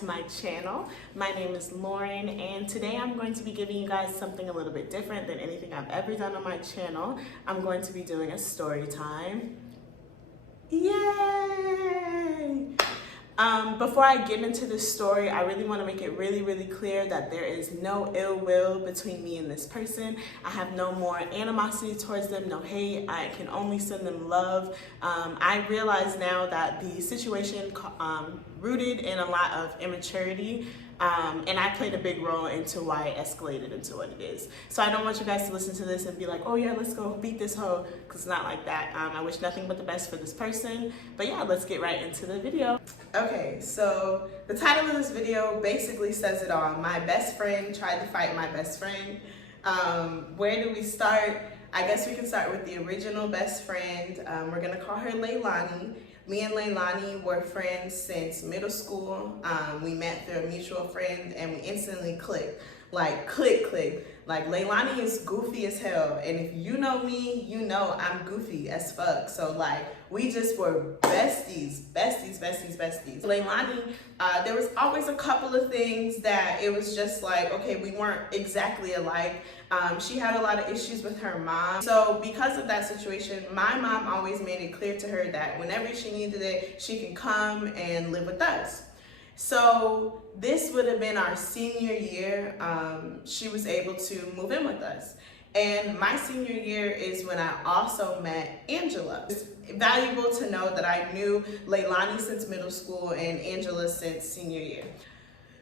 to my channel. My name is Lauren, and today I'm going to be giving you guys something a little bit different than anything I've ever done on my channel. I'm going to be doing a story time. Yay! Before I get into this story, I really want to make it really clear that there is no ill will between me and this person. I have no more animosity towards them, no hate. I can only send them love. I realize now that the situation rooted in a lot of immaturity, and I played a big role into why it escalated into what it is. So I don't want you guys to listen to this and be like, oh yeah, let's go beat this hoe, because it's not like that. I wish nothing but the best for this person. But yeah, let's get right into the video. Okay, so the title of this video basically says it all. My best friend tried to fight my best friend. Where do we start? I guess we can start with the original best friend. We're gonna call her Leilani. Me and Leilani were friends since middle school. We met through a mutual friend and we instantly clicked. Like click. Like Leilani is goofy as hell. And if you know me, you know I'm goofy as fuck. So like we just were besties. Leilani, there was always a couple of things that it was just like, okay, we weren't exactly alike. She had a lot of issues with her mom. So because of that situation, my mom always made it clear to her that whenever she needed it, she can come and live with us. So this would have been our senior year. She was able to move in with us. And my senior year is when I also met Angela. It's valuable to know that I knew Leilani since middle school and Angela since senior year.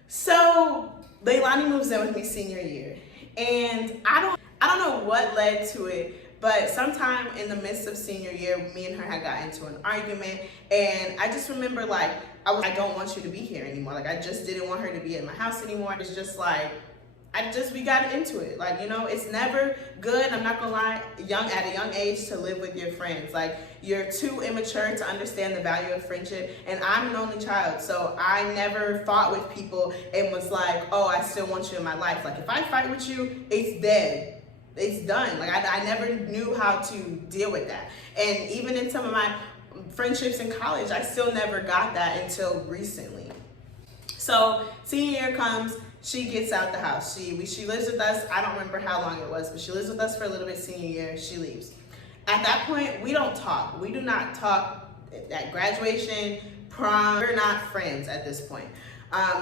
So Leilani moves in with me senior year. And I don't know what led to it, but sometime in the midst of senior year, me and her had got into an argument, and I just remember like, I don't want you to be here anymore. Like I just didn't want her to be at my house anymore. It's just like, we got into it. Like, you know, it's never good, I'm not gonna lie, at a young age to live with your friends. Like you're too immature to understand the value of friendship, and I'm an only child, so I never fought with people and was like, oh, I still want you in my life. Like if I fight with you, it's dead. It's done. Like I never knew how to deal with that. And even in some of my friendships in college, I still never got that until recently. So senior year comes, she gets out the house. She lives with us. I don't remember how long it was, but she lives with us for a little bit. Senior year, she leaves. At that point, we don't talk. We do not talk at graduation, prom. We're not friends at this point.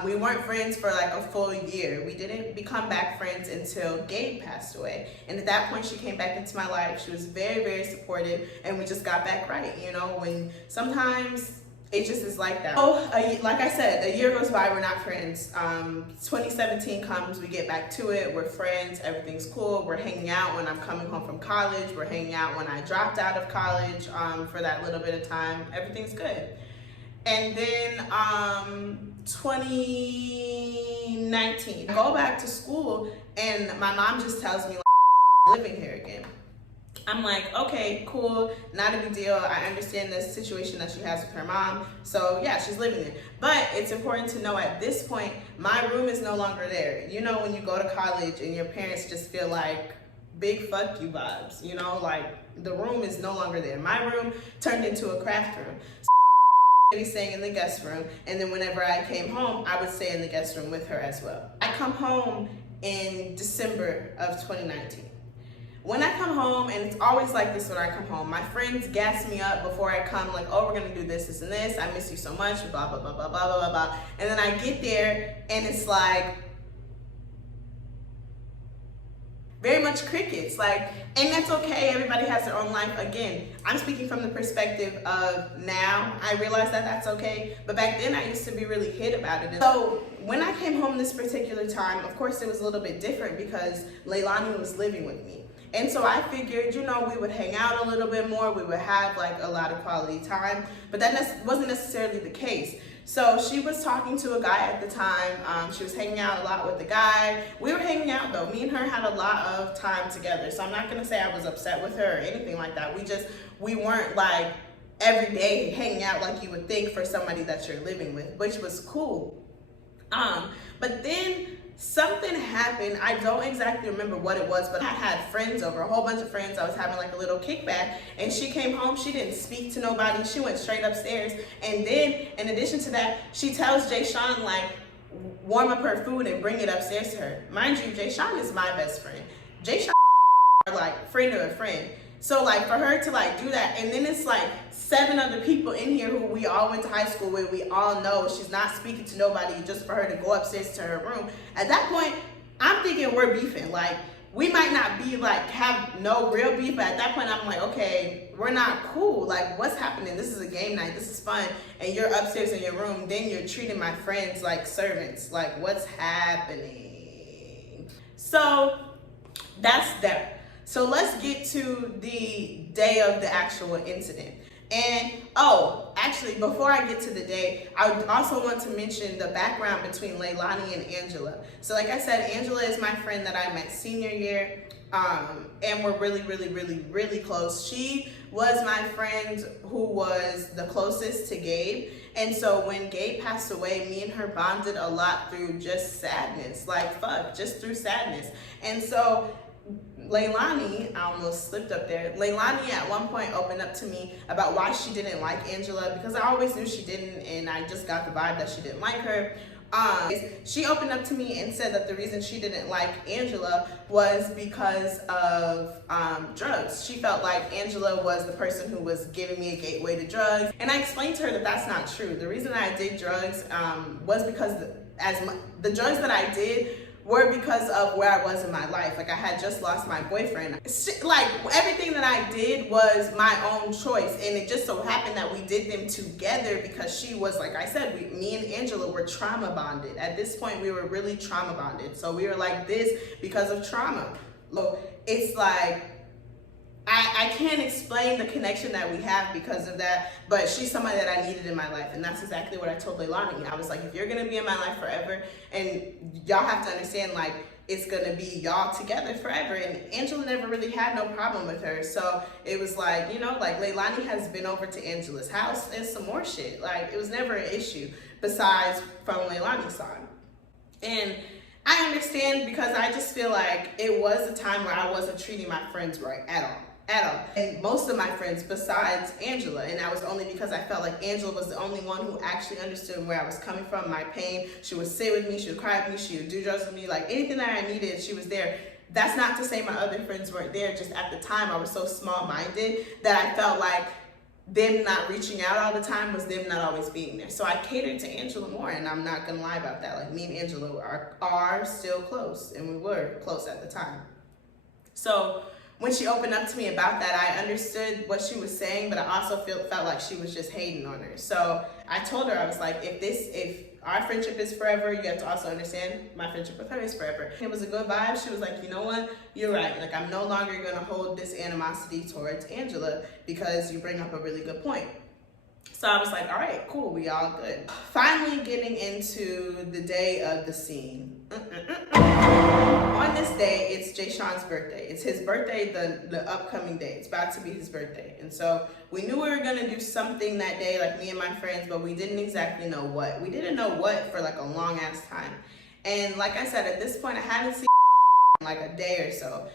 We weren't friends for like a full year. We didn't become back friends until Gabe passed away. And at that point, she came back into my life. She was very supportive, and we just got back right. You know, when sometimes it just is like that. Oh, like I said, a year goes by, we're not friends. 2017 comes, we get back to it, we're friends, everything's cool. We're hanging out when I'm coming home from college. We're hanging out when I dropped out of college for that little bit of time. Everything's good. And then 2019, I go back to school and my mom just tells me like, living here again. I'm like, okay, cool, not a big deal. I understand the situation that she has with her mom. So yeah, she's living there. But it's important to know at this point, my room is no longer there. You know, when you go to college and your parents just feel like big fuck you vibes, you know, like the room is no longer there. My room turned into a craft room. Be staying in the guest room, and then whenever I came home, I would stay in the guest room with her as well. I come home in December of 2019. When I come home, and it's always like this when I come home, my friends gas me up before I come, like, oh, we're gonna do this and this, I miss you so much, blah, blah, blah, blah, blah, blah, blah. And then I get there, and it's like, very much crickets, like, and that's okay, everybody has their own life. Again, I'm speaking from the perspective of now, I realize that that's okay, but back then I used to be really hit about it. So when I came home this particular time, of course it was a little bit different because Leilani was living with me. And so I figured, you know, we would hang out a little bit more, we would have like a lot of quality time, but that wasn't necessarily the case. So she was talking to a guy at the time. She was hanging out a lot with the guy. We were hanging out though. Me and her had a lot of time together. So I'm not gonna say I was upset with her or anything like that. We weren't like every day hanging out like you would think for somebody that you're living with, which was cool. But then something happened. I don't exactly remember what it was, but I had friends over, a whole bunch of friends. I was having like a little kickback, and she came home. She didn't speak to nobody. She went straight upstairs. And then in addition to that, she tells Jay Sean like, warm up her food and bring it upstairs to her. Mind you, Jay Sean is my best friend. Jay Sean are like friend of a friend. So like for her to like do that, and then it's like 7 other people in here who we all went to high school with, we all know she's not speaking to nobody, just for her to go upstairs to her room. At that point, I'm thinking we're beefing. Like, we might not be like, have no real beef, but at that point I'm like, okay, we're not cool. Like, what's happening? This is a game night, this is fun, and you're upstairs in your room, then you're treating my friends like servants. Like, what's happening? So that's that. So let's get to the day of the actual incident. And actually, before I get to the day, I would also want to mention the background between Leilani and Angela. So like I said, Angela is my friend that I met senior year, and we're really, really, really, really close. She was my friend who was the closest to Gabe. And so when Gabe passed away, me and her bonded a lot through just sadness, like just through sadness. And so Leilani, I almost slipped up there. Leilani at one point opened up to me about why she didn't like Angela, because I always knew she didn't, and I just got the vibe that she didn't like her. She opened up to me and said that the reason she didn't like Angela was because of drugs. She felt like Angela was the person who was giving me a gateway to drugs, and I explained to her that that's not true. The reason I did drugs was because the drugs that I did were because of where I was in my life. Like, I had just lost my boyfriend. Like, everything that I did was my own choice, and it just so happened that we did them together because she was, like I said, me and Angela were trauma bonded. At this point, we were really trauma bonded. So we were like this because of trauma. So it's like, I can't explain the connection that we have because of that, but she's somebody that I needed in my life, and that's exactly what I told Leilani. I was like, if you're gonna be in my life forever, and y'all have to understand, like, it's gonna be y'all together forever. And Angela never really had no problem with her, so it was like, you know, like, Leilani has been over to Angela's house and some more shit. Like, it was never an issue besides from Leilani's side. And I understand, because I just feel like it was a time where I wasn't treating my friends right at all. And most of my friends besides Angela, and that was only because I felt like Angela was the only one who actually understood where I was coming from, my pain. She would sit with me, she would cry with me, she would do drugs with me, like anything that I needed, she was there. That's not to say my other friends weren't there, just at the time I was so small-minded that I felt like them not reaching out all the time was them not always being there. So I catered to Angela more, and I'm not gonna lie about that. Like, me and Angela are still close, and we were close at the time. So when she opened up to me about that, I understood what she was saying, but I also felt like she was just hating on her. So I told her, I was like, if our friendship is forever, you have to also understand my friendship with her is forever. It was a good vibe. She was like, you know what? You're right. Like, I'm no longer gonna hold this animosity towards Angela because you bring up a really good point. So I was like, all right, cool, we all good. Finally getting into the day of the scene. On this day, it's Jay Sean's birthday. It's his birthday, the upcoming day. It's about to be his birthday. And so we knew we were gonna do something that day, like me and my friends, but we didn't exactly know what. We didn't know what for like a long ass time. And like I said, at this point, I hadn't seen in like a day or so.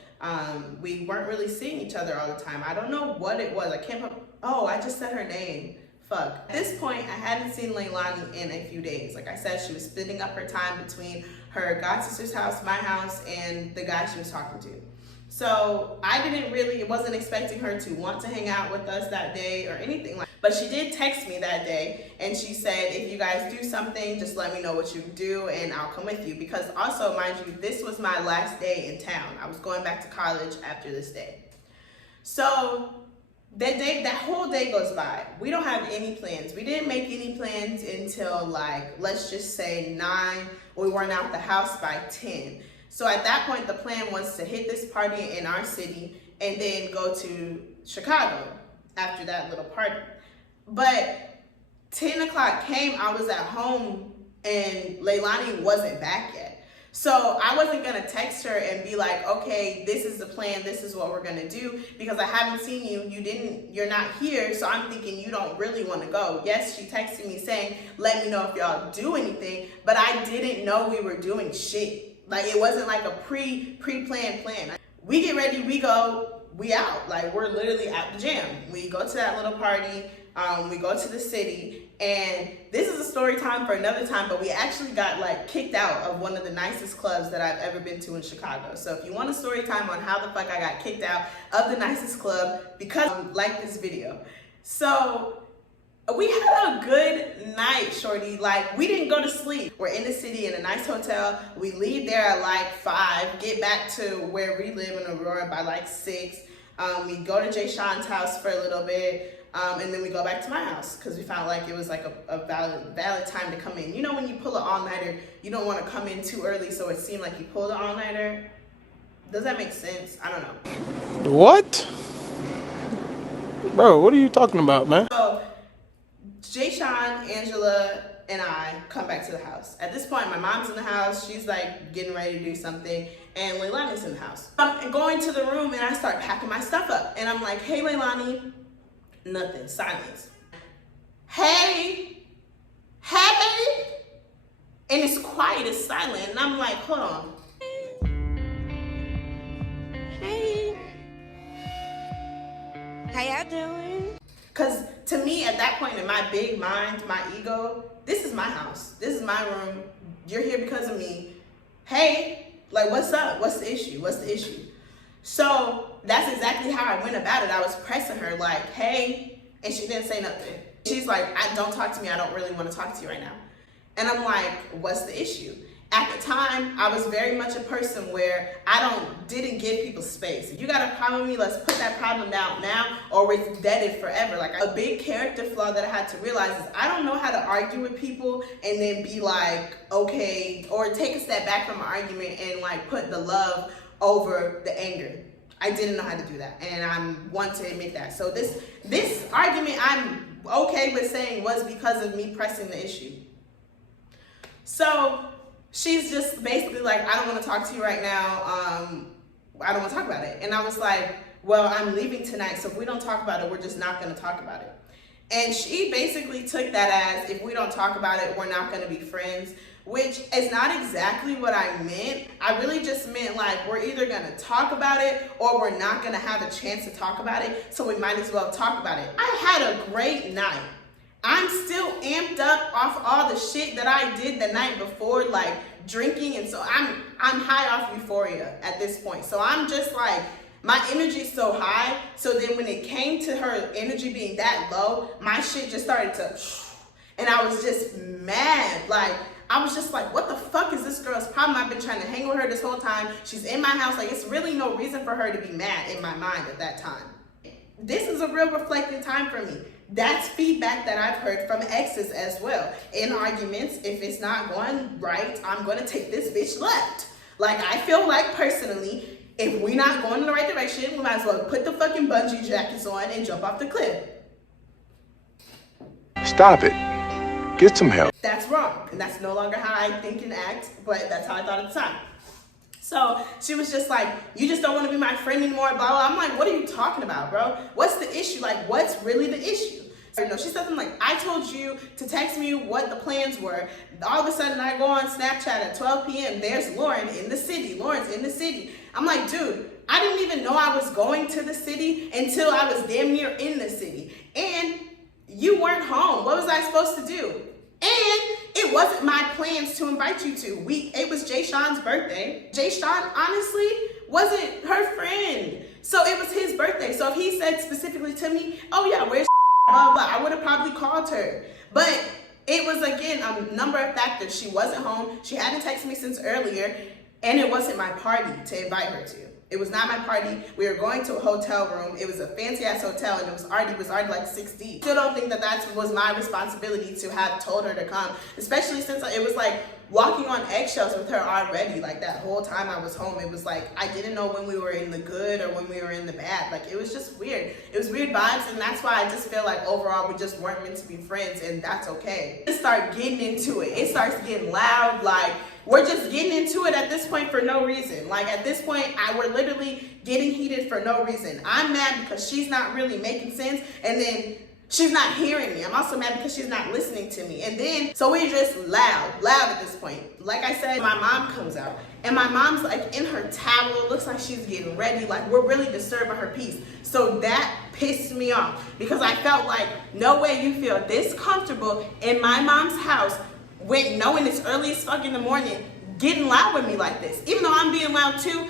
We weren't really seeing each other all the time. I don't know what it was. I just said her name. Fuck. At this point, I hadn't seen Leilani in a few days. Like I said, she was splitting up her time between her god sister's house, my house, and the guy she was talking to. So I wasn't expecting her to want to hang out with us that day or anything like that. But she did text me that day, and she said, if you guys do something, just let me know what you do and I'll come with you. Because also, mind you, this was my last day in town. I was going back to college after this day. So that whole day goes by. We don't have any plans. We didn't make any plans until, like, let's just say 9. We weren't out the house by 10. So at that point, the plan was to hit this party in our city and then go to Chicago after that little party. But 10 o'clock came, I was at home, and Leilani wasn't back yet. So I wasn't gonna text her and be like, okay, this is the plan, this is what we're gonna do, because I haven't seen you, you're not here, so I'm thinking you don't really wanna go. Yes, she texted me saying, let me know if y'all do anything, but I didn't know we were doing shit. Like, it wasn't like a pre-planned plan. We get ready, we go. we out. Like, we're literally at the gym. We go to that little party. We go to the city, and this is a story time for another time, but we actually got like kicked out of one of the nicest clubs that I've ever been to in Chicago. So if you want a story time on how the fuck I got kicked out of the nicest club, because like this video. So we had a good night, shorty. Like, we didn't go to sleep. We're in the city in a nice hotel. We leave there at like 5, get back to where we live in Aurora by like 6. We go to Jay Sean's house for a little bit. And then we go back to my house because we found like it was like a valid time to come in. You know, when you pull an all-nighter, you don't want to come in too early, so it seemed like you pulled an all-nighter. Does that make sense? I don't know. What? Bro, what are you talking about, man? So Jay Sean, Angela, and I come back to the house. At this point, my mom's in the house. She's like getting ready to do something, and Leilani's in the house. I'm going to the room, and I start packing my stuff up, and I'm like, hey, Leilani. Nothing. Silence. Hey, and it's quiet, it's silent, and I'm like, hold on. Hey, how y'all doing? Because to me, at that point in my big mind, my ego, this is my house, this is my room, you're here because of me. Hey, like, what's up? What's the issue? What's the issue? So that's exactly how I went about it. I was pressing her like, hey, and she didn't say nothing. She's like, don't talk to me. I don't really want to talk to you right now. And I'm like, what's the issue? At the time, I was very much a person where I didn't give people space. If you got a problem with me, let's put that problem down now, or it's deaded forever. Like, a big character flaw that I had to realize is I don't know how to argue with people and then be like, okay, or take a step back from an argument and like put the love over the anger. I didn't know how to do that, and I want to admit that. So this argument I'm okay with saying was because of me pressing the issue. So she's just basically like, I don't want to talk to you right now. I don't want to talk about it. And I was like, well, I'm leaving tonight, so if we don't talk about it, we're just not going to talk about it. And she basically took that as, if we don't talk about it, we're not going to be friends, which is not exactly what I meant. I really just meant like, we're either going to talk about it or we're not going to have a chance to talk about it, so we might as well talk about it. I had a great night. I'm still amped up off all the shit that I did the night before, like drinking, and so I'm high off euphoria at this point. So I'm just like, my energy's so high, so then when it came to her energy being that low, my shit just started to, and I was just mad. Like, I was just like, what the fuck is this girl's problem? I've been trying to hang with her this whole time. She's in my house. Like, it's really no reason for her to be mad in my mind at that time. This is a real reflecting time for me. That's feedback that I've heard from exes as well. In arguments, if it's not going right, I'm going to take this bitch left. Like, I feel like personally, if we're not going in the right direction, we might as well put the fucking bungee jackets on and jump off the cliff. Stop it. Get some help. That's wrong, and that's no longer how I think and act, but that's how I thought at the time. So she was just like, you just don't want to be my friend anymore, blah, blah. I'm like, what are you talking about, bro? What's the issue? Like, what's really the issue? So, she said something like, I told you to text me what the plans were. All of a sudden, I go on Snapchat at 12 p.m. There's Lauren in the city. Lauren's in the city. I'm like, dude, I didn't even know I was going to the city until I was damn near in the city. And you weren't home. What was I supposed to do? And it wasn't my plans to invite you to. It was Jay Sean's birthday. Jay Sean, honestly, wasn't her friend. So it was his birthday. So if he said specifically to me, oh yeah, where's blah, blah, I would have probably called her. But it was, again, a number of factors. She wasn't home. She hadn't texted me since earlier. And it wasn't my party to invite her to. It was not my party. We were going to a hotel room. It was a fancy ass hotel, and it was already like 6 deep. Still don't think that was my responsibility to have told her to come, especially since it was like walking on eggshells with her already. Like, that whole time I was home, it was like I didn't know when we were in the good or when we were in the bad. Like, it was just weird. It was weird vibes, and that's why I just feel like overall we just weren't meant to be friends, and that's okay. Just start getting into it. It starts getting loud. Like, we're just getting into it at this point for no reason. Like, at this point, we're literally getting heated for no reason. I'm mad because she's not really making sense, and then she's not hearing me. I'm also mad because she's not listening to me. And then, so we're just loud at this point. Like I said, my mom comes out and my mom's like in her towel. It looks like she's getting ready. Like we're really disturbing her peace. So that pissed me off because I felt like no way you feel this comfortable in my mom's house with knowing it's early as fuck in the morning, getting loud with me like this. Even though I'm being loud too,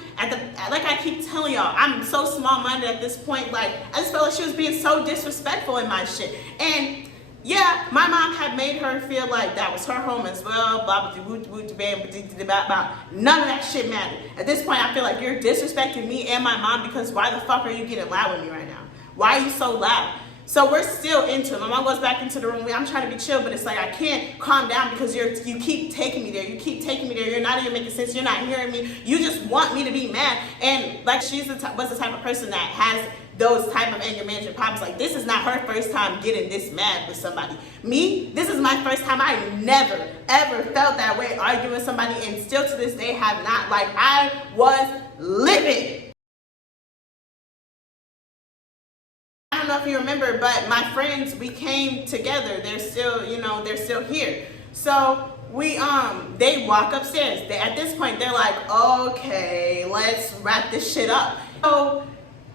like I keep telling y'all, I'm so small-minded at this point. Like I just felt like she was being so disrespectful in my shit. And yeah, my mom had made her feel like that was her home as well. Blah blah blah blah. None of that shit mattered. At this point, I feel like you're disrespecting me and my mom because why the fuck are you getting loud with me right now? Why are you so loud? So we're still into it. My mom goes back into the room. I'm trying to be chill, but it's like I can't calm down because you keep taking me there. You keep taking me there. You're not even making sense. You're not hearing me. You just want me to be mad. And like was the type of person that has those type of anger management problems. Like this is not her first time getting this mad with somebody. Me, this is my first time. I never ever felt that way arguing with somebody, and still to this day have not. Like I was livid. I don't know if you remember, but my friends, we came together. They're still, they're still here. So they walk upstairs. At this point, they're like, okay, let's wrap this shit up. So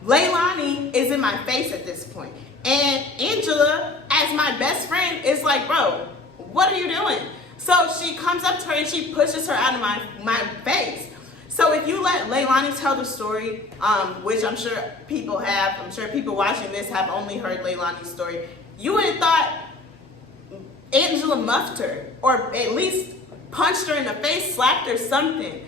Leilani is in my face at this point. And Angela, as my best friend, is like, bro, what are you doing? So she comes up to her and she pushes her out of my face. So if you let Leilani tell the story, which I'm sure people have, I'm sure people watching this have only heard Leilani's story, you would have thought Angela muffed her, or at least punched her in the face, slapped her, something.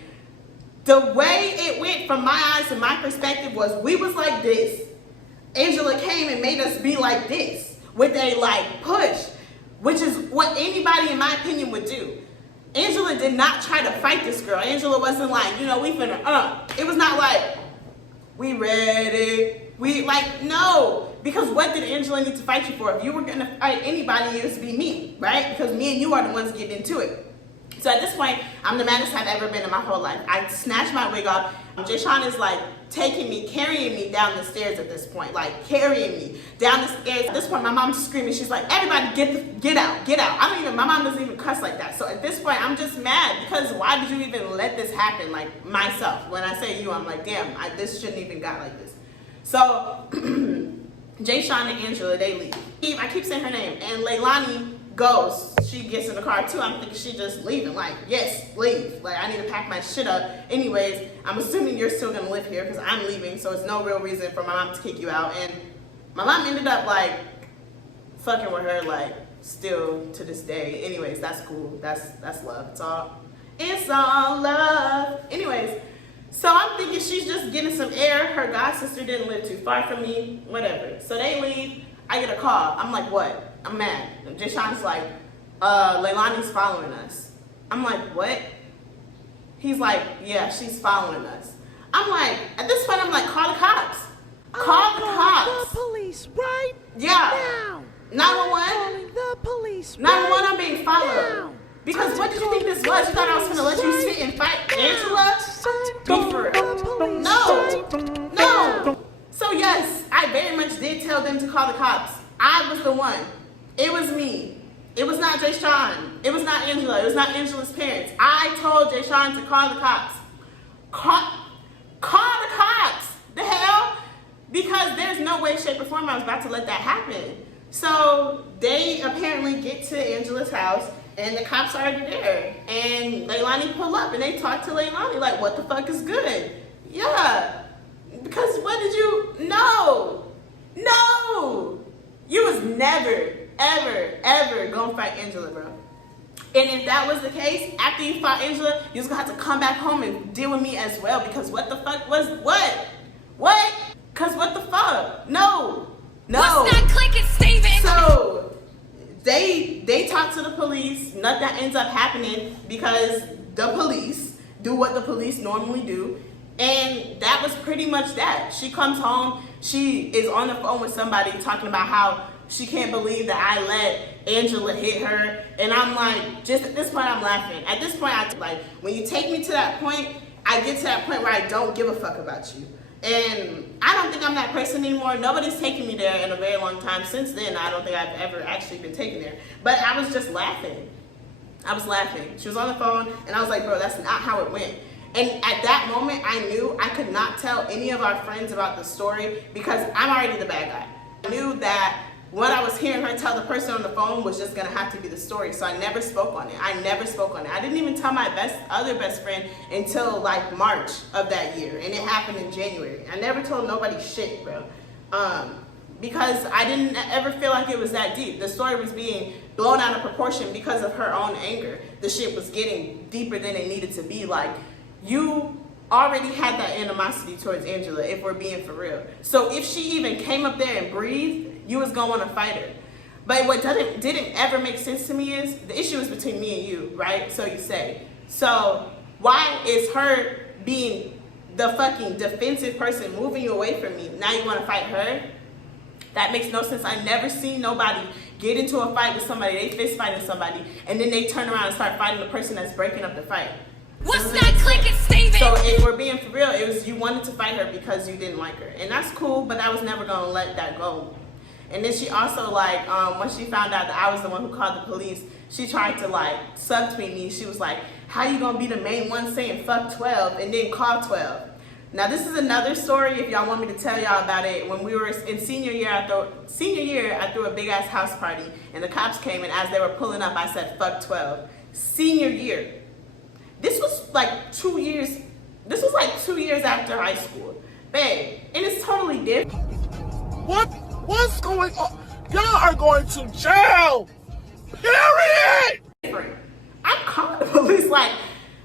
The way it went from my eyes and my perspective was we was like this. Angela came and made us be like this with a push, which is what anybody in my opinion would do. Angela did not try to fight this girl. Angela wasn't like, we finna, It was not like, we ready. No. Because what did Angela need to fight you for? If you were going to fight anybody, it was to be me, right? Because me and you are the ones getting into it. So at this point, I'm the maddest I've ever been in my whole life. I snatched my wig off. Jayshawn is carrying me down the stairs at this point, carrying me down the stairs. At this point, my mom's screaming. She's like, everybody get out. My mom doesn't even cuss like that. So at this point, I'm just mad because why did you even let this happen? Like myself, when I say you, I'm like, damn, this shouldn't even got like this. So Jayshawn and Angela, they leave. I keep saying her name, and Leilani goes. She gets in the car too. I'm thinking she just leaving. Yes, leave. I need to pack my shit up. Anyways, I'm assuming you're still gonna live here because I'm leaving, so it's no real reason for my mom to kick you out. And my mom ended up fucking with her still to this day. Anyways, that's cool. That's love. It's all love. Anyways, so I'm thinking she's just getting some air. Her god sister didn't live too far from me. Whatever. So they leave. I get a call. I'm like, what? I'm mad. And Jayshawn's like, Leilani's following us. I'm like, what? He's like, yeah, she's following us. I'm like, at this point, I'm like, call the cops. Call the cops. The police right yeah. now. 911. Calling the police 911, I'm being followed. now. Because what did you think this was? You thought I was going to let you sit and fight Angela? Be for real. No. So yes, I very much did tell them to call the cops. I was the one. It was me. It was not Jayshawn. It was not Angela. It was not Angela's parents. I told Jayshawn to call the cops. Call the cops. The hell? Because there's no way, shape, or form I was about to let that happen. So they apparently get to Angela's house, and the cops are already there. And Leilani pull up, and they talk to Leilani what the fuck is good? Yeah. Because what did you... No. You was never, ever gonna fight Angela, bro. And if that was the case, after you fought Angela, you was gonna have to come back home and deal with me as well. Because what the fuck was... What? Because what the fuck? No. What's not clicking, Steven? So they talk to the police. Nothing ends up happening because the police do what the police normally do. And that was pretty much that. She comes home. She is on the phone with somebody talking about how she can't believe that I let Angela hit her. And I'm like, just at this point, I'm laughing. At this point, when you take me to that point, I get to that point where I don't give a fuck about you. And I don't think I'm that person anymore. Nobody's taken me there in a very long time. Since then, I don't think I've ever actually been taken there. But I was just laughing. I was laughing. She was on the phone, and I was like, bro, that's not how it went. And at that moment, I knew I could not tell any of our friends about the story because I'm already the bad guy. I knew that what I was hearing her tell the person on the phone was just gonna have to be the story. So I never spoke on it. I never spoke on it. I didn't even tell my other best friend until like March of that year. And it happened in January. I never told nobody shit, bro. Because I didn't ever feel like it was that deep. The story was being blown out of proportion because of her own anger. The shit was getting deeper than it needed to be. Like, you already had that animosity towards Angela, if we're being for real. So if she even came up there and breathed, you was gonna wanna fight her. But what didn't ever make sense to me is, the issue is between me and you, right? So you say. So why is her being the fucking defensive person moving you away from me? Now you wanna fight her? That makes no sense. I never seen nobody get into a fight with somebody, they fist fighting somebody, and then they turn around and start fighting the person that's breaking up the fight. What's not clicking, Steven? So if we're being for real, it was you wanted to fight her because you didn't like her. And that's cool, but I was never gonna let that go. And then she also, like, once she found out that I was the one who called the police, she tried to, like, subtweet me. She was like, how you gonna be the main one saying fuck 12 and then call 12? Now this is another story, if y'all want me to tell y'all about it. When we were in senior year, I threw a big ass house party and the cops came, and as they were pulling up, I said fuck 12. Senior year. This was like 2 years after high school. Babe, and it's totally different. What's going on? Y'all are going to jail. Period. I'm calling the police. Like,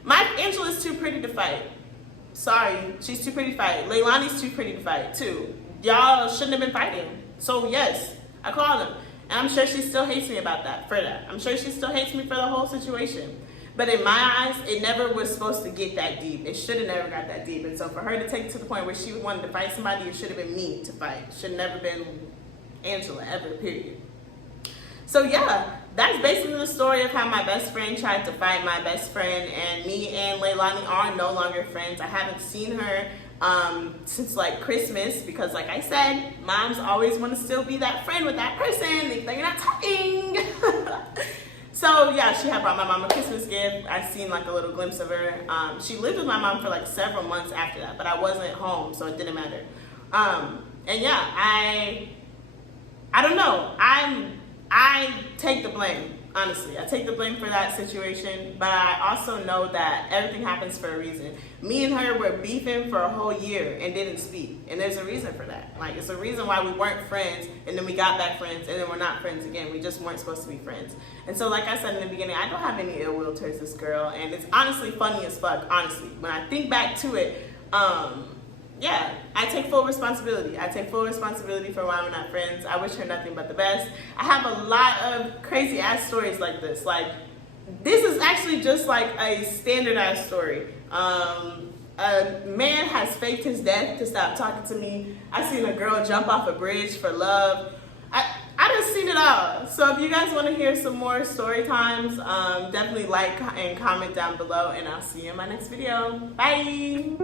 my Angela's too pretty to fight. Sorry, she's too pretty to fight. Leilani's too pretty to fight too. Y'all shouldn't have been fighting. So yes, I called them. And I'm sure she still hates me about that, for that. I'm sure she still hates me for the whole situation. But in my eyes, it never was supposed to get that deep. It should have never got that deep. And so for her to take it to the point where she wanted to fight somebody, it should have been me to fight. It should have never been Angela, ever, period. So yeah, that's basically the story of how my best friend tried to fight my best friend, and me and Leilani are no longer friends. I haven't seen her since like Christmas because, like I said, moms always want to still be that friend with that person even though you're not talking. So yeah, she had brought my mom a Christmas gift. I seen like a little glimpse of her. She lived with my mom for like several months after that, but I wasn't home, so it didn't matter. And yeah, I don't know. I take the blame, honestly. I take the blame for that situation, but I also know that everything happens for a reason. Me and her were beefing for a whole year and didn't speak, and there's a reason for that. Like, it's a reason why we weren't friends, and then we got back friends, and then we're not friends again. We just weren't supposed to be friends. And so, like I said in the beginning, I don't have any ill will towards this girl, and it's honestly funny as fuck, honestly. When I think back to it, yeah, I take full responsibility. I take full responsibility for why we're not friends. I wish her nothing but the best. I have a lot of crazy ass stories like this. Like, this is actually just like a standardized story. A man has faked his death to stop talking to me. I seen a girl jump off a bridge for love. I just seen it all. So if you guys want to hear some more story times, definitely like and comment down below, and I'll see you in my next video. Bye!